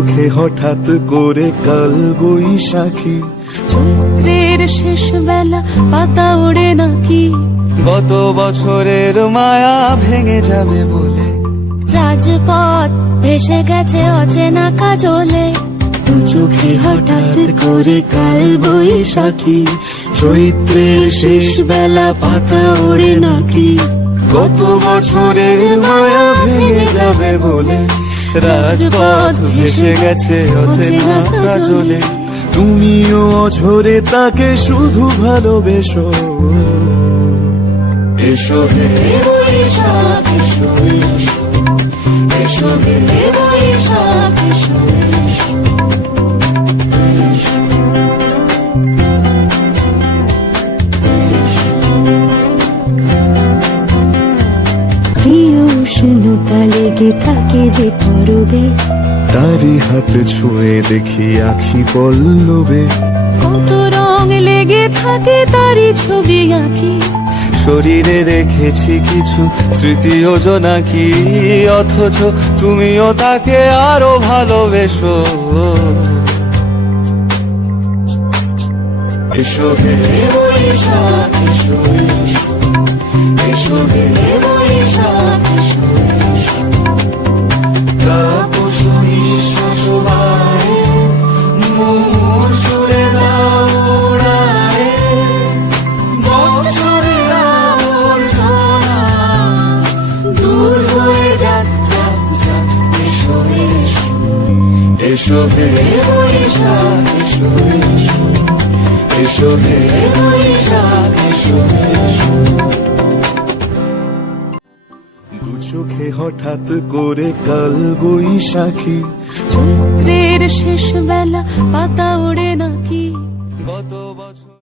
চোখে হঠাৎ করে কাল বৈশাখী, চৈত্রের শেষ বেলা পাতা ওড়ে নাকি, গত বছরের মায়া ভেঙে যাবে বলে, রাজপথ ভেসে গেছে অচেনা কাজলে। দু চোখে হঠাৎ করে কাল বৈশাখী, চৈত্রের শেষ বেলা পাতা ওড়ে নাকি, গত বছরের মায়া ভেঙে যাবে বলে, রাজপথ ভেসে গেছে অচেনা কাজলে। তুমিও অঝরে তাকে শুধু ভালোবেসো, এসো হে বৈশাখ এসো, এসো হে বৈশাখ এসো। প্রিয় উষ্ণতা লেগে থাকে যে পরবে, তারি হাত ছুঁয়ে দেখি আখি পল্লবে, কত রং লেগে থাকে তারই ছবি আঁকি, শরীরে রেখেছি কিছু স্মৃতি ও জোনাকি, অথচ তুমিও তাকে আরো ভালোবেসো, এসো হে বৈশাখ এসো, এসো হে বৈশাখ এসো। তাপস নিঃশ্বাস বাড়ে, মুমুর সুরে দাও উড়ায়ে, বছরের আবর্জনা দূর হয়ে যাক যাক যাক, এসো এসো, এসো হে বৈশাখ এসো, এসো হে বৈশাখ এসো। দু চোখে হঠাৎ করে কাল বৈশাখী, চৈত্রের শেষ বেলা পাতা ওড়ে নাকি, গত বছর